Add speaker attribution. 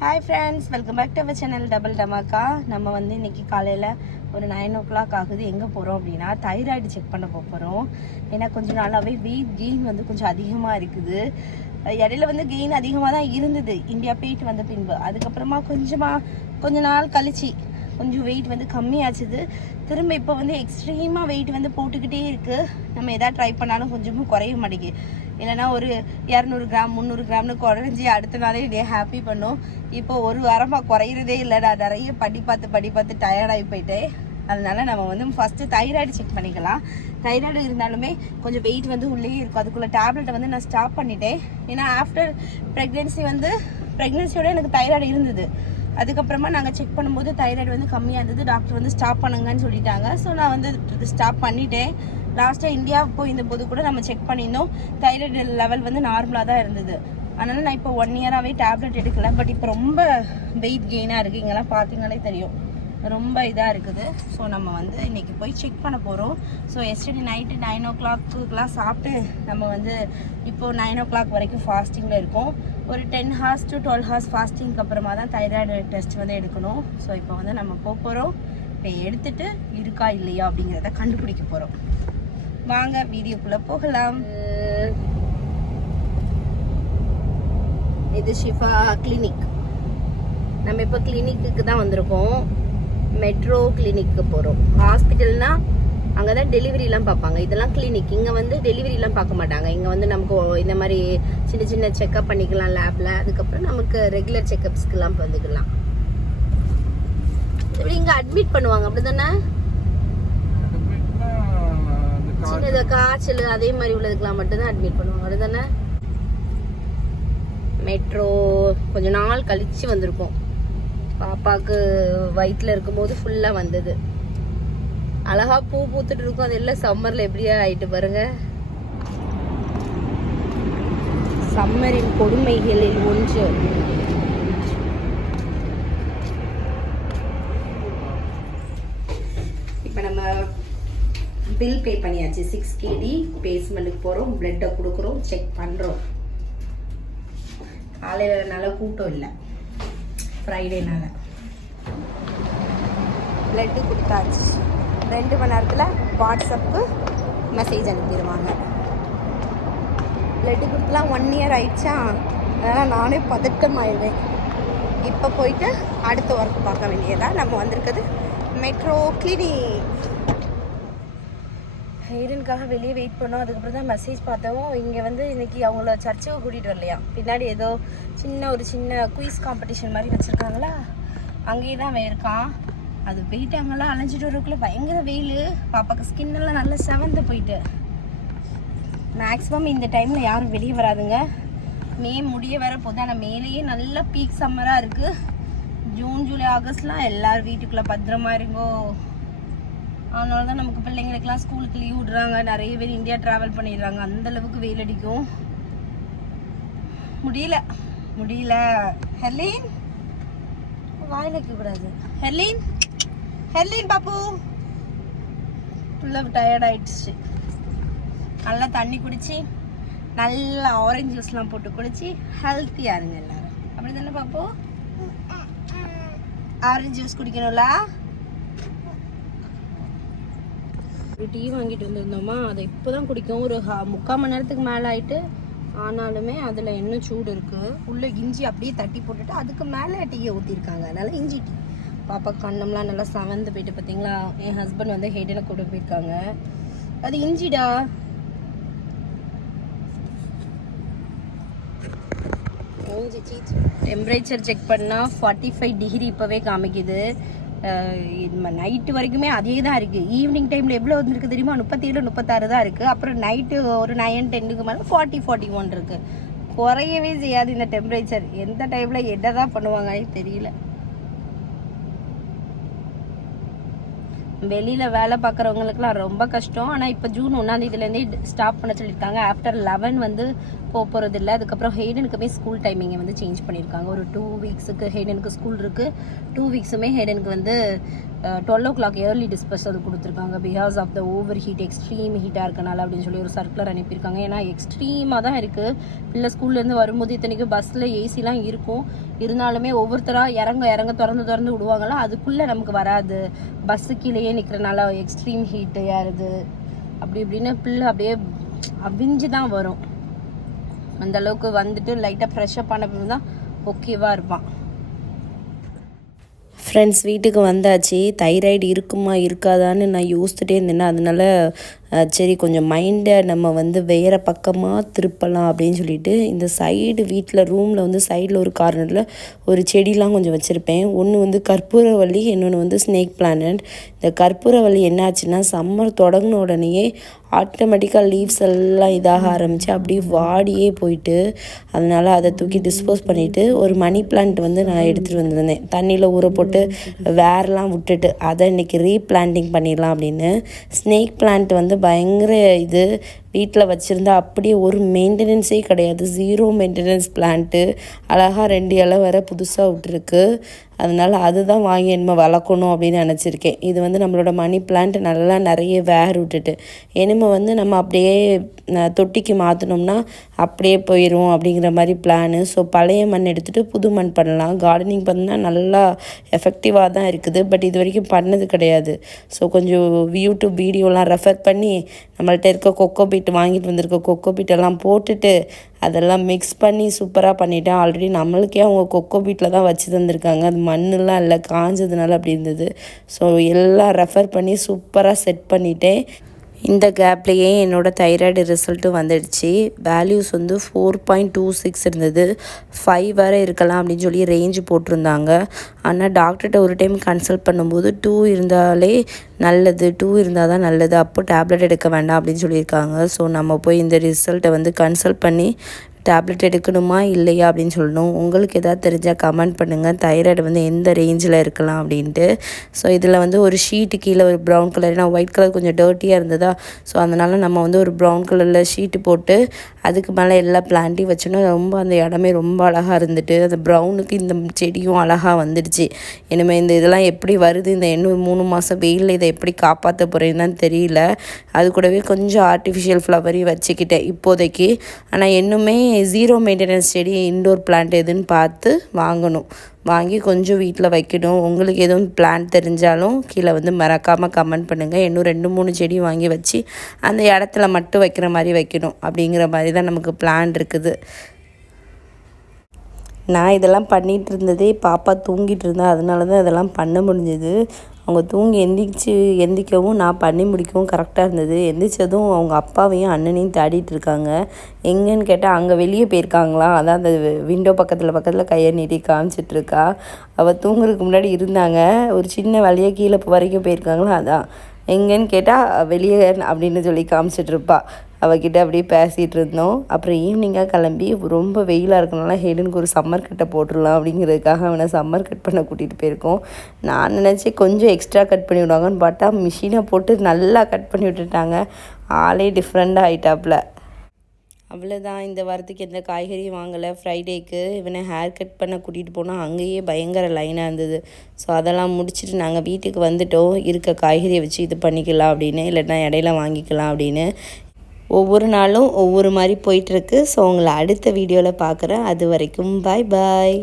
Speaker 1: Hi friends welcome back to our channel double dhamaka நம்ம வந்து இன்னைக்கு காலையில் ஒரு நைன் ஓ கிளாக் ஆகுது. எங்கே போகிறோம் அப்படின்னா தைராய்டு செக் பண்ண போகிறோம் ஏன்னா கொஞ்சம் நாளாகவே வெயிட் கெயின் வந்து கொஞ்சம் அதிகமாக இருக்குது. இடையில வந்து கெயின் அதிகமாக தான் இருந்தது. இந்தியா போயிட்டு வந்த பின்பு. அதுக்கப்புறமா கொஞ்சமாக கொஞ்ச நாள் கழிச்சு கொஞ்சம் வெயிட் வந்து கம்மியாச்சுது. திரும்ப இப்போ வந்து எக்ஸ்ட்ரீமாக வெயிட் வந்து போட்டுக்கிட்டே இருக்குது நம்ம எதாவது ட்ரை பண்ணாலும் கொஞ்சமும் குறைய மாட்டேங்குது. இல்லைன்னா ஒரு இரநூறு கிராம் முந்நூறு கிராம்னு குறைஞ்சி அடுத்த நாளே என்னைய ஹாப்பி பண்ணும். இப்போ ஒரு வாரமாக குறையிறதே இல்லை நான் நிறைய படி பார்த்து படி பார்த்து டயர்டாகி போயிட்டேன் அதனால நம்ம வந்து ஃபஸ்ட்டு தைராய்டு செக் பண்ணிக்கலாம். தைராய்டு இருந்தாலுமே கொஞ்சம் வெயிட் வந்து உள்ளே இருக்கும். அதுக்குள்ளே டேப்லெட்டை வந்து நான் ஸ்டாப் பண்ணிட்டேன். ஏன்னா ஆஃப்டர் ப்ரெக்னென்சி வந்து ப்ரெக்னென்சியோட எனக்கு தைராய்டு இருந்தது. அதுக்கப்புறமா நாங்கள் செக் பண்ணும்போது தைராய்டு வந்து கம்மியாக இருந்தது. டாக்டர் வந்து ஸ்டாப் பண்ணுங்கன்னு சொல்லிட்டாங்க. ஸோ நான் வந்து ஸ்டாப் பண்ணிட்டேன். லாஸ்ட்டாக இந்தியா போயிருந்த போது கூட நம்ம செக் பண்ணியிருந்தோம். தைராய்டு லெவல் வந்து நார்மலாக தான் இருந்தது. அதனால் நான் இப்போ ஒன் இயராகவே டேப்லெட் எடுக்கல. பட் இப்போ ரொம்ப வெயிட் கெயினாக இருக்குது இங்கெல்லாம் பார்த்தீங்களே தெரியும். ரொம்ப இதாக இருக்குது. ஸோ நம்ம வந்து இன்றைக்கி போய் செக் பண்ண போகிறோம் ஸோ எஸ்டர்டே நைட்டு நைன் ஓ கிளாக்குலாம் சாப்பிட்டு நம்ம வந்து இப்போது நைன் ஓ கிளாக் வரைக்கும் ஃபாஸ்டிங்கில் இருக்கோம். ஒரு ten hours to twelve hours ஃபாஸ்டிங்க்கு அப்புறமா தான் தைராய்டு டெஸ்ட் வந்து எடுக்கணும். ஸோ இப்போ வந்து நம்ம போக போகிறோம் இப்போ எடுத்துட்டு இருக்கா இல்லையா அப்படிங்கிறத கண்டுபிடிக்க போகிறோம் வாங்க வீடியோக்குள்ளே போகலாம். இது ஷிஃபா கிளினிக் நம்ம இப்போ கிளினிக்கு தான் வந்திருக்கோம். மெட்ரோ கிளினிக்கு போகிறோம் ஹாஸ்பிட்டல்னால் அங்கே தான் டெலிவரிலாம் பார்ப்பாங்க. இதெல்லாம் கிளினிக் இங்கே வந்து டெலிவரிலாம் பார்க்க மாட்டாங்க. இங்கே வந்து நமக்கு இந்த மாதிரி சின்ன சின்ன செக்கப் பண்ணிக்கலாம் லேபில் அதுக்கப்புறம் நமக்கு ரெகுலர் செக்கப்ஸ்க்கெல்லாம் வந்துக்கலாம். இப்படி இங்கே அட்மிட் பண்ணுவாங்க. அப்படி தானே சின்னது காய்ச்சல் அதே மாதிரி உள்ளதுக்கெல்லாம் மட்டும்தான் அட்மிட் பண்ணுவாங்க. அப்படி தானே மெட்ரோ கொஞ்ச நாள் கழிச்சு வந்திருக்கோம். பாப்பாக்கு வயிற்றில் இருக்கும்போது ஃபுல்லாக வந்தது. அழகா பூ பூத்துட்டு இருக்கும் அது எல்லாம் சம்மரில் எப்படியா ஆயிட்டு பாருங்க. சம்மரின் கொடுமைகளில் ஒன்று. இப்போ நம்ம பில் பே பண்ணியாச்சு. சிக்ஸ் கேடி பேஸ்மெண்ட்டுக்கு போகிறோம் பிளட்டை கொடுக்குறோம். செக் பண்ணுறோம் காலையில் நல்ல கூட்டம் இல்லை. ஃப்ரைடேனால பிளட்டு கொடுத்தாச்சு. ரெண்டு மணி நேரத்தில் வாட்ஸ்அப்புக்கு மெசேஜ் அனுப்பிடுவாங்க. பிளட்டு கொடுத்துலாம் ஒன் இயர் ஆயிடுச்சா? அதனால் நானே பதட்டம் ஆயிடுவேன் இப்போ போயிட்டு அடுத்த ஒர்க் பார்க்க வேண்டியதா? நம்ம வந்திருக்கிறது மெட்ரோ கிளினிக் ஹைரனுக்காக வெளியே வெயிட் பண்ணோம். அதுக்கப்புறம் தான் மெசேஜ் பார்த்தோம். இங்கே வந்து இன்றைக்கி அவங்கள சர்ச்சுக்கு கூட்டிகிட்டு வரலையா? பின்னாடி ஏதோ சின்ன ஒரு சின்ன குயிஸ் காம்படிஷன் மாதிரி வச்சுருக்காங்களா? அங்கேயே தான் இருக்கான். அது போயிட்டு அங்கெல்லாம் அலைஞ்சிட்டு வரக்குள்ளே பயங்கர வெயில். பாப்பாக்கு ஸ்கின் எல்லாம் நல்லா செவந்து போயிட்டு. மேக்ஸிமம் இந்த டைமில் யாரும் வெளியே வராதுங்க. மே முடிய வர போது ஆனால் மேலேயே நல்லா பீக் சம்மராக இருக்குது ஜூன் ஜூலை ஆகஸ்ட்லாம் எல்லோரும் வீட்டுக்குள்ளே பத்திரமா இருங்கோ. அதனால தான் நமக்கு பிள்ளைங்களுக்கெல்லாம் ஸ்கூலுக்கு லீவ் விடுறாங்க. நிறைய பேர் இந்தியா ட்ராவல் பண்ணிடுறாங்க. அந்த அளவுக்கு வெயில் அடிக்கும். முடியல. முடியல. ஹெர்லின் வாயில் வைக்கக்கூடாது ஹெர்லின் ஹெர்லின் பாப்பு ஃபுல்லாக டயர்ட் ஆயிடுச்சு நல்லா தண்ணி குடிச்சு நல்லா ஆரஞ்சு ஜூஸ்லாம் போட்டு குடிச்சு ஹெல்த்தியாக இருங்க எல்லாரும். அப்படி தானே பாப்பு ஆரஞ்சு ஜூஸ் குடிக்கணும்ல? ஒரு டீ வாங்கிட்டு வந்திருந்தோமா? அதை இப்போ தான் குடிக்கும் ஒரு முக்கால் மணி நேரத்துக்கு மேலே ஆயிட்டு ஆனாலுமே அதில் இன்னும் சூடு இருக்குது உள்ளே இஞ்சி அப்படியே தட்டி போட்டுட்டு அதுக்கு மேலே டீயை ஊற்றிருக்காங்க அதனால இஞ்சி டீ பாப்பா கண்ணம்லாம் நல்லா சவந்து போயிட்டு பார்த்தீங்களா என் ஹஸ்பண்ட் வந்து ஹெட்டில் கூட போயிருக்காங்க. அது இஞ்சிடா? டெம்பரேச்சர் செக் பண்ணால் ஃபார்ட்டி ஃபைவ் டிகிரி இப்போவே காமிக்குது. நைட்டு வரைக்குமே அதே தான் இருக்குது ஈவினிங் டைமில் எவ்வளோ வந்துருக்கு தெரியுமா? முப்பத்தேழு முப்பத்தாறு தான் இருக்குது அப்புறம் நைட்டு ஒரு நைன் டென்னுக்கு மேலே ஃபார்ட்டி ஃபார்ட்டி ஒன் இருக்குது குறையவே செய்யாது இந்த டெம்பரேச்சர் எந்த டைமில் என்ன தான் பண்ணுவாங்கன்னு தெரியல. வெளியில் வேலை பார்க்குறவங்களுக்குலாம் ரொம்ப கஷ்டம். ஆனால் இப்போ ஜூன் ஒன்றாந்தேதியிலேருந்தே ஸ்டாப் பண்ண சொல்லியிருக்காங்க. ஆஃப்டர் லெவன் வந்து போக போகிறது இல்லை அதுக்கப்புறம் ஹெய்டனுக்குமே ஸ்கூல் டைமிங்கை வந்து சேஞ்ச் பண்ணியிருக்காங்க. ஒரு டூ வீக்ஸுக்கு ஹெய்டனுக்கு ஸ்கூல் இருக்குது டூ வீக்ஸுமே ஹெய்டனுக்கு வந்து twelve o'clock early dispersal கொடுத்துருக்காங்க. Because of the over heat extreme ஹீட்டாக இருக்கனால அப்படின்னு சொல்லி ஒரு சர்க்குலர் அனுப்பியிருக்காங்க. ஏன்னா எக்ஸ்ட்ரீமாக தான் இருக்குது பிள்ளை ஸ்கூல்லேருந்து வரும்போது இத்தனைக்கும் பஸ்ஸில் ஏசிலாம் இருக்கும். இருந்தாலுமே ஒவ்வொருத்தராக இறங்க இறங்க திறந்து திறந்து விடுவாங்களா? அதுக்குள்ளே நமக்கு வராது. பஸ்ஸு கீழேயே நிற்கிறனால எக்ஸ்ட்ரீம் ஹீட்டு ஏறுது அப்படி இப்படின்னு பிள்ளை அப்படியே அவிஞ்சு தான் வரும். அந்த அளவுக்கு வந்துட்டு லைட்டாக ஃப்ரெஷ்அப் பண்ண பிறகு தான் ஓகேவாக இருப்பான்.
Speaker 2: ஃப்ரெண்ட்ஸ் வீட்டுக்கு வந்தாச்சு தைராய்டு இருக்குமா இருக்காதான்னு நான் யோசிச்சுட்டே இருந்தேன்னா அதனால சரி கொஞ்சம் மைண்டை நம்ம வந்து வேறு பக்கமாக திருப்பலாம் அப்படின்னு சொல்லிட்டு இந்த சைடு வீட்டில் ரூமில் வந்து சைடில் ஒரு கார்னரில் ஒரு செடிலாம் கொஞ்சம் வச்சுருப்பேன். ஒன்று வந்து கற்பூரவள்ளி இன்னொன்று வந்து ஸ்னேக் பிளானட் இந்த கற்பூரவள்ளி என்னாச்சுன்னா சம்மர் தொடங்கின உடனேயே ஆட்டோமேட்டிக்காக லீவ்ஸ் எல்லாம் இதாக ஆரம்பித்து அப்படியே வாடியே போயிட்டு அதனால் அதை தூக்கி டிஸ்போஸ் பண்ணிவிட்டு ஒரு மணி பிளான்ட் வந்து நான் எடுத்துகிட்டு வந்திருந்தேன். தண்ணியில் ஊற போட்டு வேர்லாம் விட்டுட்டு அதை இன்றைக்கி ரீபிளான்டிங் பண்ணிடலாம் அப்படின்னு. ஸ்னேக் பிளான்ட் வந்து பயங்கர இது வீட்டில் வச்சுருந்தா அப்படியே ஒரு மெயின்டெனன்ஸே கிடையாது. ஜீரோ மெயின்டெனன்ஸ் பிளான்ட்டு அழகாக ரெண்டு இலை வர புதுசாக விட்டுருக்கு. அதனால் அதுதான் வாங்கி நம்ம வளர்க்கணும் அப்படின்னு நினச்சிருக்கேன். இது வந்து நம்மளோட மணி பிளான்ட் நல்லா நிறைய வேர் விட்டுட்டு. இனிமே வந்து நம்ம அப்படியே தொட்டிக்கு மாற்றினோம்னா அப்படியே போயிடும் அப்படிங்கிற மாதிரி பிளானு ஸோ பழைய மண் எடுத்துகிட்டு புது மண் பண்ணலாம். கார்டனிங் பண்ணால் நல்லா எஃபெக்டிவாக தான் இருக்குது. பட் இது வரைக்கும் பண்ணது கிடையாது. ஸோ கொஞ்சம் யூடியூப் வீடியோலாம் ரெஃபர் பண்ணி நம்மள்ட்ட இருக்க கொக்கோ பீட் வாங்கிட்டு வந்திருக்க கொக்கோ பீட்டெல்லாம் போட்டுட்டு அதெல்லாம் மிக்ஸ் பண்ணி சூப்பராக பண்ணிட்டேன் ஆல்ரெடி நம்மளுக்கே அவங்க கொக்கோ பீட்டில் தான் வச்சு தந்திருக்காங்க. அது மண்ணெலாம் இல்லை காஞ்சதுனால அப்படி இருந்தது. ஸோ எல்லாம் ரெஃபர் பண்ணி சூப்பராக செட் பண்ணிட்டேன். இந்த கேப்லேயே என்னோடய தைராய்டு ரிசல்ட்டும் வந்துடுச்சு. வேல்யூஸ் வந்து ஃபோர் பாயிண்ட் டூ சிக்ஸ் இருந்தது. ஃபைவ் வரை இருக்கலாம் அப்படின்னு சொல்லி ரேஞ்சு போட்டிருந்தாங்க. ஆனால் டாக்டர்கிட்ட ஒரு டைம் கன்சல்ட் பண்ணும்போது டூ இருந்தாலே நல்லது டூ இருந்தால் தான் நல்லது. அப்போ டேப்லெட் எடுக்க வேண்டாம் அப்படின்னு சொல்லியிருக்காங்க. ஸோ நம்ம போய் இந்த ரிசல்ட்டை வந்து கன்சல்ட் பண்ணி டேப்லெட் எடுக்கணுமா இல்லையா அப்படின்னு சொல்லணும். உங்களுக்கு எதாவது தெரிஞ்சால் கமெண்ட் பண்ணுங்கள் தைராய்டு வந்து எந்த ரேஞ்சில் இருக்கலாம் அப்படின்ட்டு. ஸோ இதில் வந்து ஒரு ஷீட்டு கீழே ஒரு ப்ரௌன் கலர் ஏன்னா ஒயிட் கலர் கொஞ்சம் டர்ட்டியாக இருந்ததா? ஸோ அதனால் நம்ம வந்து ஒரு ப்ரௌன் கலரில் ஷீட்டு போட்டு அதுக்கு மேலே எல்லா பிளான்ட்டையும் வச்சோன்னா ரொம்ப அந்த இடமே ரொம்ப அழகாக இருந்துட்டு அந்த ப்ரௌனுக்கு இந்த செடியும் அழகாக வந்துடுச்சு. இனிமேல் இந்த இதெல்லாம் எப்படி வருது இந்த இன்னும் மூணு மாதம் வெயிலில் இதை எப்படி காப்பாற்ற போகிறேன்னு தான் தெரியல. அது கூடவே கொஞ்சம் ஆர்டிஃபிஷியல் ஃப்ளவரையும் வச்சுக்கிட்டேன் இப்போதைக்கு. ஆனால் இன்னுமே ஜீரோ மெயின்டெனன்ஸ் செடி இன்டோர் பிளான்ட் எதுன்னு பார்த்து வாங்கணும். வாங்கி கொஞ்சம் வீட்டில் வைக்கணும். உங்களுக்கு எதுவும் பிளான்ட் தெரிஞ்சாலும் கீழே வந்து மறக்காமல் கமெண்ட் பண்ணுங்கள் இன்னும் ரெண்டு மூணு செடி வாங்கி வச்சு அந்த இடத்துல மட்டும் வைக்கிற மாதிரி வைக்கணும். அப்படிங்கிற மாதிரி தான் நமக்கு பிளான் இருக்குது. நான் இதெல்லாம் பண்ணிகிட்டு இருந்ததே பாப்பா தூங்கிட்டு இருந்தா அதனால தான் இதெல்லாம் பண்ண முடிஞ்சது. அவங்க தூங்கி எந்திரிச்சு எந்திரிக்கவும் நான் பண்ணி முடிக்கவும் கரெக்டாக இருந்தது. எந்திரிச்சதும் அவங்க அப்பாவையும் அண்ணனையும் தேடிட்டு இருக்காங்க. எங்கேன்னு கேட்டால் அங்கே வெளியே போயிருக்காங்களா? அதான் அந்த விண்டோ பக்கத்தில் பக்கத்தில் கையை நீட்டி காமிச்சிட்ருக்கா அவள் தூங்குறதுக்கு முன்னாடி இருந்தாங்க. ஒரு சின்ன வழியாக கீழே வரைக்கும் போயிருக்காங்களா? அதான். எங்கன்னு கேட்டால் வெளியே அப்படின்னு சொல்லி காமிச்சிட்ருப்பா அவகிட்ட அப்படியே பேசிகிட்டு இருந்தோம். அப்புறம் ஈவினிங்காக கிளம்பி ரொம்ப வெயிலாக இருக்கனால ஹெடனுக்கு ஒரு சம்மர் கட்டை போட்டுடலாம் அப்படிங்கிறதுக்காக அவனை சம்மர் கட் பண்ண கூட்டிகிட்டு போயிருக்கோம். நான் நினச்சி கொஞ்சம் எக்ஸ்ட்ரா கட் பண்ணி விடுவாங்கன்னு பார்த்தா மிஷினை போட்டு நல்லா கட் பண்ணி விட்டுட்டாங்க. ஆளே டிஃப்ரெண்ட்டாக ஆயிட்டாப்புல. அவ்வளோதான் இந்த வாரத்துக்கு எந்த காய்கறியும் வாங்கலை. ஃப்ரைடேக்கு இவனை ஹேர் கட் பண்ண கூட்டிகிட்டு போனால் அங்கேயே பயங்கர லைனாக இருந்தது. ஸோ அதெல்லாம் முடிச்சுட்டு நாங்கள் வீட்டுக்கு வந்துட்டோம். இருக்க காய்கறியை வச்சு இது பண்ணிக்கலாம் அப்படின்னு. இல்லைன்னா இடையில வாங்கிக்கலாம் அப்படின்னு. ஒவ்வொரு நாளும் ஒவ்வொரு மாதிரி போயிட்டுருக்கு ஸோ உங்களை அடுத்த வீடியோவில் பார்க்குறேன். அது வரைக்கும் பாய் பாய்